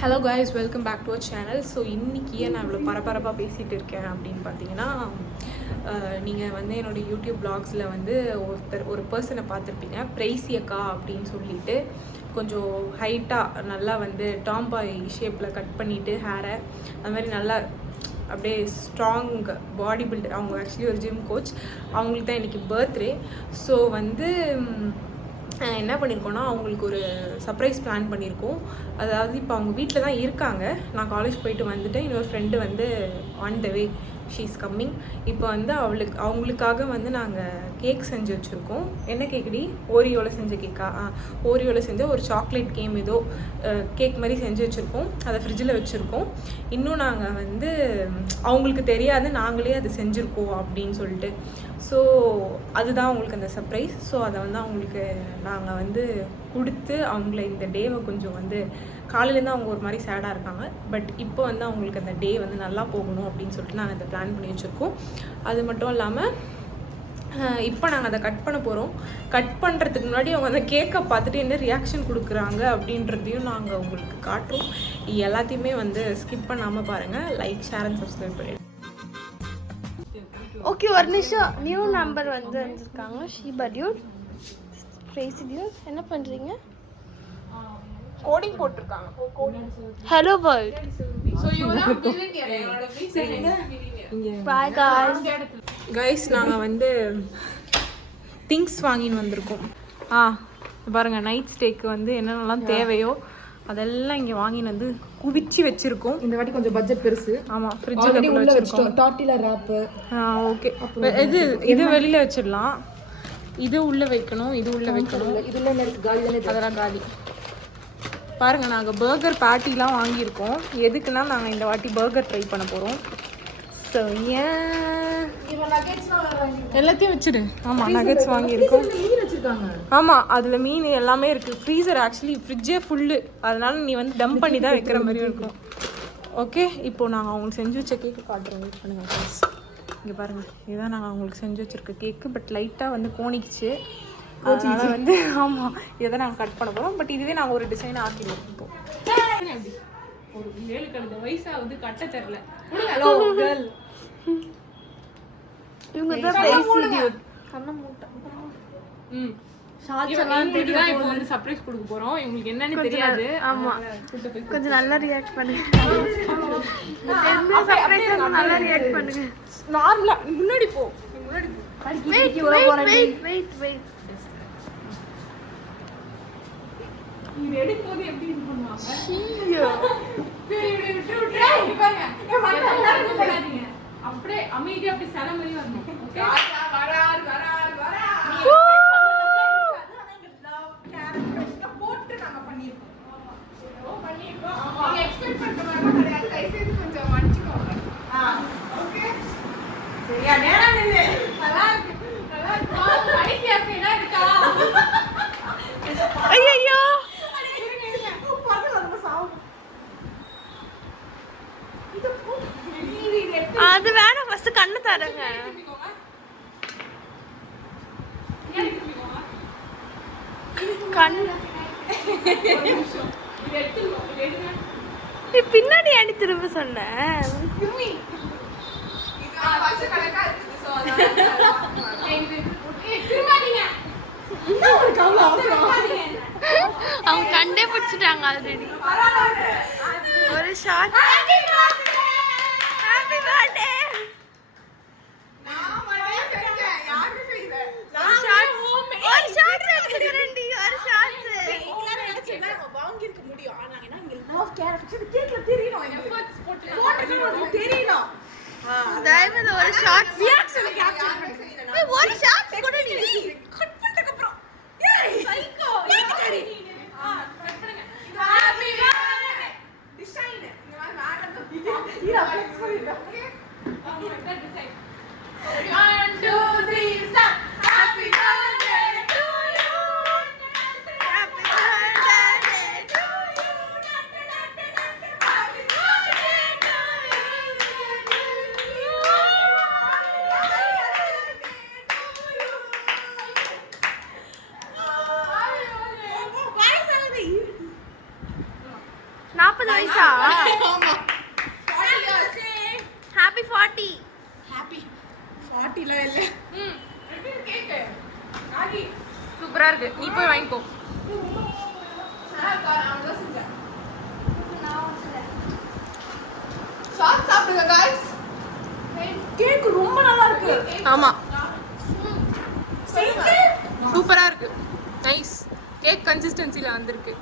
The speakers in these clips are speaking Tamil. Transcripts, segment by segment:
Hello guys, welcome back to our channel. So இன்றைக்கி நான் இவ்வளோ பரபரப்பாக பேசிகிட்டு இருக்கேன் அப்படின்னு பார்த்தீங்கன்னா, நீங்கள் வந்து என்னோடய யூடியூப் ப்ளாக்ஸில் வந்து ஒரு பர்சனை பார்த்துருப்பீங்க, பிரைசி அக்கா அப்படின்னு சொல்லிட்டு. கொஞ்சம் ஹைட்டாக நல்லா வந்து டாம் பாய் ஷேப்பில் கட் பண்ணிவிட்டு ஹேரை அது மாதிரி நல்லா அப்படியே ஸ்ட்ராங் பாடி பில்டர். அவங்க ஆக்சுவலி ஒரு ஜிம் கோச். அவங்களுக்கு தான் இன்றைக்கி பர்த்டே. ஸோ வந்து என்ன பண்ணியிருக்கோன்னா, அவங்களுக்கு ஒரு சர்ப்ரைஸ் பிளான் பண்ணியிருக்கோம். அதாவது இப்போ அவங்க வீட்டில் தான் இருக்காங்க. நான் காலேஜ் போயிட்டு வந்துட்டேன். இன்னொரு ஃப்ரெண்டு வந்து on the way, she is coming. இப்போ வந்து அவங்களுக்காக வந்து நாங்கள் கேக் செஞ்சு வச்சுருக்கோம். என்ன கேக்குடி? ஓரியோவில் செஞ்ச கேக்கா? ஓரியோவில் செஞ்ச ஒரு சாக்லேட் கேக் மாதிரி செஞ்சு வச்சுருக்கோம். அதை ஃப்ரிட்ஜில் வச்சுருக்கோம். இன்னும் நாங்கள் வந்து அவங்களுக்கு தெரியாது நாங்களே அது செஞ்சுருக்கோம் அப்படின்னு சொல்லிட்டு. ஸோ அதுதான் அவங்களுக்கு அந்த சர்ப்ரைஸ். ஸோ அதை வந்து அவங்களுக்கு நாங்கள் வந்து கொடுத்து அவங்கள இந்த டேவை கொஞ்சம் வந்து காலையிலேருந்து அவங்க ஒரு மாதிரி சேடாக இருக்காங்க. பட் இப்போ வந்து அவங்களுக்கு அந்த டே வந்து நல்லா போகணும் அப்படின்னு சொல்லிட்டு நாங்கள் அதை பிளான் பண்ணி வச்சுருக்கோம். அது மட்டும் இல்லாமல் இப்போ நாங்கள் அதை கட் பண்ண போகிறோம். கட் பண்ணுறதுக்கு முன்னாடி அவங்க அந்த கேக்கை பார்த்துட்டு என்ன ரியாக்ஷன் கொடுக்குறாங்க அப்படின்றதையும் நாங்கள் உங்களுக்கு காட்டுறோம். எல்லாத்தையுமே வந்து ஸ்கிப் பண்ணாமல் பாருங்கள். லைக், ஷேர் அண்ட் சப்ஸ்கிரைப் பண்ணிடுங்க. ஓகே, ஒரு நிமிஷம். நியூ நம்பர் வந்து வந்திருக்காங்க. ஷீபா டியூட், பிரைசி டியூட். என்ன பண்ணுறீங்க? கோடிங் போட்டிருக்காங்க. Hello world. பாய் கைஸ், நாங்கள் வந்து திங்ஸ் வாங்கின்னு வந்திருக்கோம். பாருங்கள், நைட் ஸ்டேக்கு வந்து என்னென்னலாம் தேவையோ அதெல்லாம் இங்கே வாங்கின்னு வந்து குவிச்சு வச்சுருக்கோம். இந்த வாட்டி கொஞ்சம் பட்ஜெட் பெருசு. ஆமாம், ஃப்ரிட்ஜில் உள்ள வச்சுருக்கோம். டார்ட்டிலா ராப்பு. ஓகே, இது வெளியில் வச்சிடலாம். இது உள்ளே வைக்கணும், இது உள்ளே வைக்கணும். இதுல என்ன இருக்கு? காலி தானே. அதெல்லாம் காலி. பாருங்கள், நாங்கள் பர்கர் பேட்டிலாம் வாங்கியிருக்கோம். எதுக்குன்னா நாங்கள் இந்த வாட்டி பர்கர் ட்ரை பண்ண போகிறோம். ஸோ எல்லாத்தையும் வச்சுடு. ஆமாம், நகெட்ஸ் வாங்கியிருக்கோம். ஆமாம், அதில் மீன் எல்லாமே இருக்குது. ஃப்ரீசர் ஆக்சுவலி ஃப்ரிட்ஜே ஃபுல்லு. அதனால நீ வந்து டம்ப் பண்ணி தான் வைக்கிற மாதிரி இருக்கும். ஓகே, இப்போது நாங்கள் அவங்களுக்கு செஞ்சு வச்ச கேக்கு காட்டுறோம். வெயிட் பண்ணுங்கள் ப்ளீஸ். இங்கே பாருங்கள், இதுதான் நாங்கள் அவங்களுக்கு செஞ்சு வச்சுருக்க கேக்கு. பட் லைட்டாக வந்து கோணிக்குச்சு. அதனால் வந்து ஆமாம், இதை நாங்கள் கட் பண்ண போகிறோம். பட் இதுவே நாங்கள் ஒரு டிசைன் ஆக்கிடுவோம். இப்போ ஒரு 7 கழுத வயசாவது கட்ட தெரியல. ஹலோ கேர்ள், இவங்க தான் பிரைசி டியூட். கண்ண மூட்டை. ஷார்ட்ஸ் எல்லாம் தெரியுதா? இப்போ வந்து சர்ப்ரைஸ் கொடுக்க போறோம். இவங்களுக்கு என்னன்னு தெரியாது. ஆமா, கொஞ்சம் நல்லா ரியாக்ட் பண்ணுங்க. என்ன சர்ப்ரைஸ் நல்லா ரியாக்ட் பண்ணுங்க. நார்மலா முன்னாடி போ. வெயிட். இது எடுக்கும்போது எப்படி இது பண்ணுவாங்க? அப்படியே அமைதியா அப்படி சர மாதிரி வரணும். ஓகே, ஐயோ, அது வேணாம். ஃபர்ஸ்ட் கண்ணு தரங்க. கண்ணு பின்னாடி அடி திரும்ப சொன்னேன். அவங்க கண்டே பிடிச்சிட்டாங்க ஆல்ரெடி. ஒரு ஷார்ட். Happy birthday. ஒரு ஷார்ட் எடுத்துக்கிறேன்டி. ஒரு ஷார்ட் வாங்கிருக்க முடியும். ஆனா என்ன இங்க லவ் கேர் கேக்ல தெரியணும். எஃபர்ட்ஸ் போட்டு தெரியணும். தயவுல ஒரு ஷார்ட் ரியாக்ஷன் ஒரு ஷார்ட் கூட நீ கட் பண்ணதுக்கு அப்புறம் ஏய் சைக்கோ ஏக்கடி கட் பண்ணுங்க. இது ஹாப்பி பர்த்டே டிசைன் இந்த மாதிரி மேடம் இது ஃப்ளெக்ஸ் பண்ணிடுங்க. ஓகே, அந்த design 1 2 3 start. Happy birthday to you. Happy birthday to you. Happy birthday to you. 40 வயசா? ஆமா 40 years. ஹாப்பி 40. ஹாப்பி 40 ல இல்ல. எப்படி கேக்கு ஆகி சூப்பரா இருக்கு. நீ போய் வாங்கிக்கோ. ஷார்ட் சாப்பிடுங்க गाइस. கேக் ரொம்ப நல்லா இருக்கு. ஆமா சூப்பரா இருக்கு. நைஸ். கேக் கன்சிஸ்டன்சில வந்திருக்கு.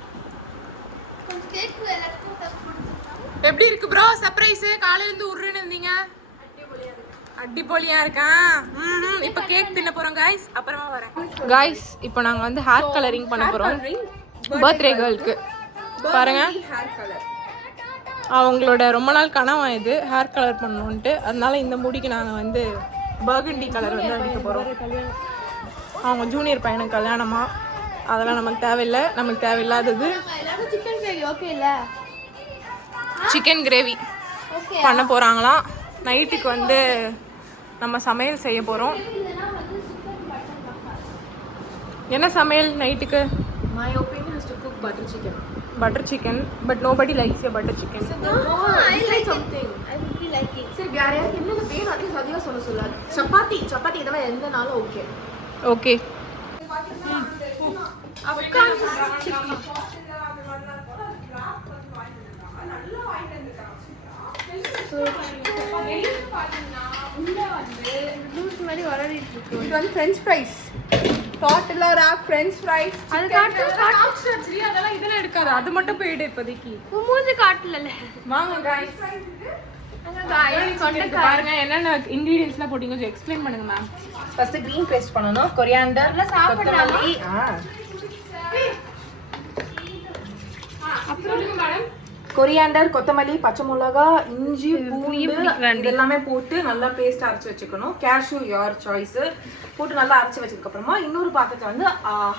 கொஞ்சம் கேக் எல்லாத்துக்கும் தப்பு கொடுத்துருக்காங்க. எப்படி இருக்கு ப்ரோ சர்ப்ரைஸ்? காலையில இருந்து உருன்னு இருந்தீங்க. அடிபொலியா இருக்கா? இப்போ கேக் தின்ன போறோம் गाइस. அப்புறமா வரேன். गाइस இப்போ நாங்க வந்து ஹேர் கலரிங் பண்ண போறோம். பர்த்டே கேர்ளுக்கு. பாருங்க. Hair colour. அவங்களோட ரொம்ப நாள் கனவா இது ஹேர் கலர் பண்ணணும்ட்டு. அதனால இந்த முடிக்கு நாங்க வந்து பர்கண்டி கலர் வந்து அடிக்க போறோம். அவங்க ஜூனியர் பையனுக்கு கல்யாணமா? அதெல்லாம் நமக்கு தேவையில்லை. நமக்கு தேவையில்லாதது எல்லாரும் சிக்கன் கிரேவி ஓகே இல்ல? Chicken gravy okay. பண்ண போறாங்களாம். நைட்டுக்கு வந்து நம்ம சமையல் செய்ய போறோம். என்ன சமையல் நைட்டுக்கு? My opinion is to cook butter chicken. Butter chicken. But nobody likes your butter chicken. I like something. I really like it. சரி வேற யாருக்கு என்ன வேணும் அதையும் சரியா சொல்ல சொல்லாது. சப்பாத்தி இதெல்லாம் எந்த நாளும் ஓகே. ஓகே. லூஸ் மாதிரி வளரிட்டு இருக்கு. இது வந்து French fries. டோட்டலா ராப் French fries. அது காட்டு அதெல்லாம் இதெல்லாம் எடுக்காது. அது மட்டும் போயிடு இப்போதைக்கு. மூஞ்சி காட்டலல. வாங்க गाइस. அங்க गाइस கொண்ட பாருங்க என்னென்ன இன்கிரிடியன்ட்ஸ்லாம் போட்டீங்க கொஞ்சம் எக்ஸ்பிளைன் பண்ணுங்க மேம். ஃபர்ஸ்ட் green paste பண்ணனும். கொரியாண்டர், கொத்தமல்லி, அப்புறம் மேடம் கொரியாண்டர், கொத்தமல்லி, பச்சை மிளகா, இஞ்சி, பூண்டு இதெல்லாமே போட்டு நல்லா பேஸ்ட் அரைச்சு வச்சுக்கணும். கேஷ்யூ யோர் சாய்ஸ் போட்டு நல்லா அரைச்சு வச்சதுக்கு அப்புறமா இன்னொரு பாத்திரத்துல வந்து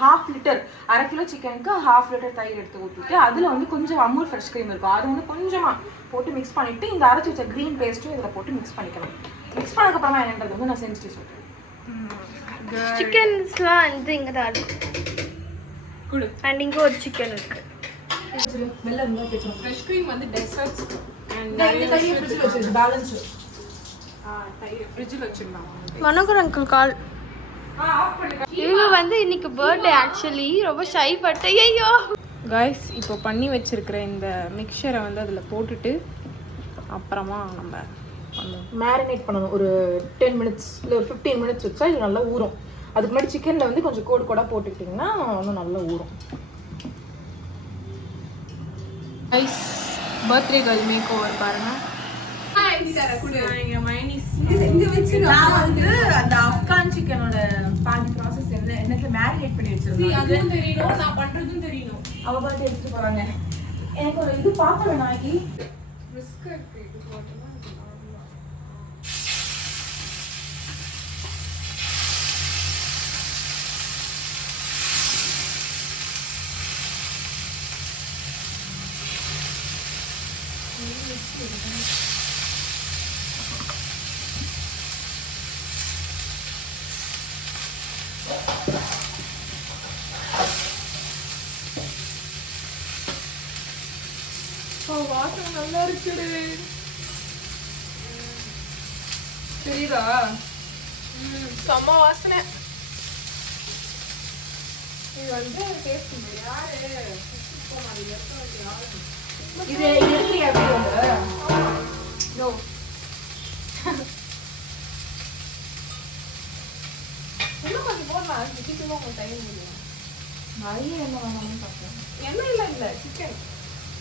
1/2 லிட்டர் 1/2 கிலோ சிக்கனுக்கு 1/2 லிட்டர் தயிர் எடுத்து ஊற்றிட்டு அதுல வந்து கொஞ்சம் அமுல் ஃப்ரெஷ் க்ரீம் இருக்கும். அது வந்து கொஞ்சமா போட்டு மிக்ஸ் பண்ணிட்டு இந்த அரைச்சு வச்ச கிரீன் பேஸ்ட்டும் இதுல போட்டு மிக்ஸ் பண்ணிக்கணும். மிக்ஸ் பண்ணதுக்கு அப்புறமா என்னன்றது வந்து நான் செஞ்சு சொல்றேன். சிக்கன்ஸ்லாம் வந்து இங்க தான் இருக்கு. குடு. அண்ட் இங்க ஒரு சிக்கன் இருக்கு. வெல்ல இருந்தா கேட்கணும். ஃப்ரெஷ் க்ரீம் வந்து டெசர்ட்ஸ் அண்ட் இந்த கையை ஃப்ரிட்ஜ்ல வச்சிரு பேலன்ஸ். தயிர் ஃப்ரிட்ஜில் வச்சிருந்தாங்க. Manohar uncle call. ஆஃப் பண்ணுங்க. இவங்க வந்து இன்னைக்கு பர்த்டே ஆக்சுவலி ரொம்ப ஷை பட்டு ஐயோ. गाइस இப்போ பண்ணி வச்சிருக்கிற இந்த மிக்சரை வந்து அதுல போட்டுட்டு அப்புறமா நம்ம பண்ணுவோம். மேரினேட் பண்ணணும் ஒரு 10 மினிட்ஸ் இல்ல ஒரு 15 மினிட்ஸ் வச்சா இது நல்லா ஊறும். அதுக்கு முன்னாடி சிக்கன்ல வந்து கொஞ்சம் கோடு கோடா போட்டுக்கிட்டீங்கன்னா இன்னும் நல்லா ஊறும். Guys birthday girl makeover பாருங்க. நான் வந்து அந்த ஆப்கான் சிக்கனோட பாதி ப்ராசஸ் என்னத்துல மேரினேட் பண்ணி வச்சிருக்கேன். அதுவும் தெரியணும் நான் பண்றதும் தெரியணும். அவ பார்த்து எடுத்து போறாங்க. எனக்கு ஒரு இது பார்க்க நாகி ரிஸ்க் இருக்கு இது போட்டோம்னா இது நார்மலா. வாசனை நல்லா இருக்குது. தெரியுதா? செம்ம வாசனை. இது வந்து டேஸ்ட் யாரு இது எப்படி வந்து நோ இன்னும் கொஞ்சம் போடலாம். சீக்கிரமா உங்க டைம் முடியும். நிறைய என்ன வேணாலும் பார்ப்பேன். என்ன இல்லை சிக்கன்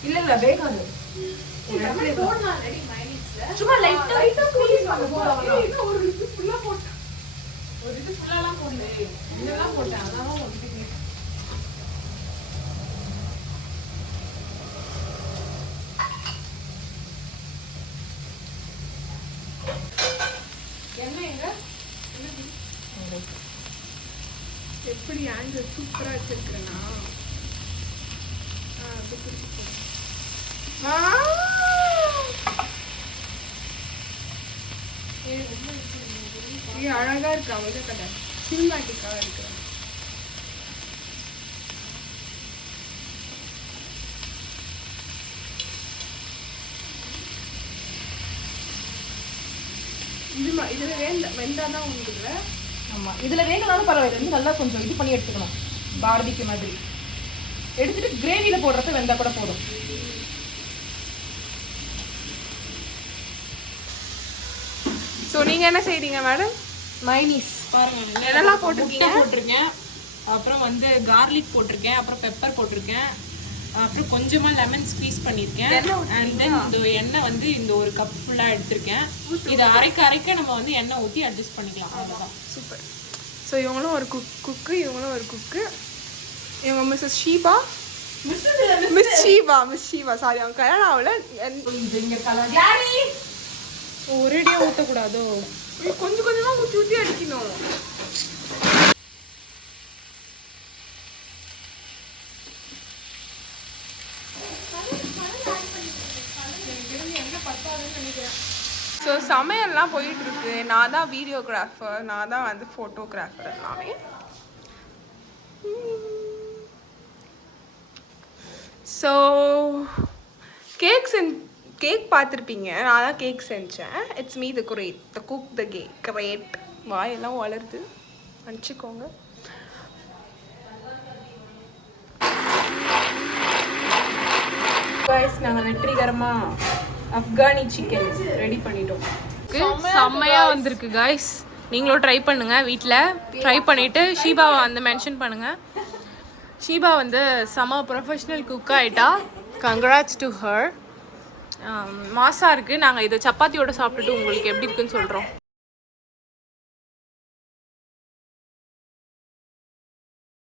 இல்ல வேகாது. போடலாம் ரெடி மைனஸ்ல சும்மா லைட்டா ஸ்குவீஸ் பண்ண போறோம். இது ஒரு இது ஃபுல்லா போட்டேன். ஒரு இது ஃபுல்லாலாம் போடல. இதெல்லாம் போட்டேன். அதான் உங்களுக்கு கேட்டேன். என்ன எங்க எப்படி ஆங்கிள் சூப்பரா வச்சிருக்கேன்னா அழகா இருக்கு. அவங்க கடை சினிமாட்டிக்காக இருக்கிறேன். இதில் வெந்தால் தான் உங்களுக்கு இல்லை. ஆமாம், இதில் வேகனாலும் பரவாயில்ல, வந்து நல்லா கொஞ்சம் இது பண்ணி எடுத்துக்கணும், பார்பிக்கு மாதிரி எடுத்துட்டு கிரேவியில் போடுறப்ப வெந்தால் கூட போதும். ஸோ நீங்கள் என்ன செய்றீங்க மேடம்? மைனீஸ் பாருங்க, என்னெல்லாம் போட்டிருக்கீங்க? போட்டிருக்கேன், அப்புறம் வந்து கார்லிக் போட்டிருக்கேன், அப்புறம் பெப்பர் போட்டிருக்கேன், அப்புறம் கொஞ்சமாக லெமன் ஸ்க்வீஸ் பண்ணியிருக்கேன். அண்ட் தென் இந்த எண்ணெய் வந்து இந்த ஒரு கப் ஃபுல்லாக எடுத்திருக்கேன். இதை அரைக்க நம்ம வந்து எண்ணெய் ஊற்றி அட்ஜஸ்ட் பண்ணிக்கலாம், அவ்வளோதான். சூப்பர். ஸோ இவங்களும் ஒரு குக்கு, இவங்களும் ஒரு குக்கு. இவங்க Mrs Sheeba, Miss Sheeba sorry, அவங்க கல்யாணம் ஆகல. இங்கே கலர் ஒரேடியாக ஊற்றக்கூடாதோ, கொஞ்சம் கொஞ்சமாக ஊற்றி ஊற்றி அடிக்கணும். ஸோ சமையல்லாம் போயிட்டுருக்கு. நான் தான் வீடியோகிராஃபர், நான் தான் வந்து ஃபோட்டோகிராஃபர் எல்லாமே. ஸோ கேக் பார்த்துருப்பீங்க, நான் தான் கேக் செஞ்சேன். It's me the great, the cook the great. வாயெல்லாம் வளருது, மன்னிச்சுக்கோங்க. கைஸ், நாங்கள் வெற்றிகரமாக அஃப்கானி சிக்கன் ரெடி பண்ணிட்டோம். செம்மையாக வந்திருக்கு கைஸ். நீங்களும் ட்ரை பண்ணுங்கள், வீட்டில் ட்ரை பண்ணிவிட்டு ஷீபாவை வந்து மென்ஷன் பண்ணுங்கள். ஷீபா வந்து செம்ம ப்ரொஃபஷ்னல் குக் ஆகிட்டா. Congrats to her. மாசாக இருக்குது. நாங்கள் இதை சப்பாத்தியோடு சாப்பிட்டுட்டு உங்களுக்கு எப்படி இருக்குன்னு சொல்கிறோம்.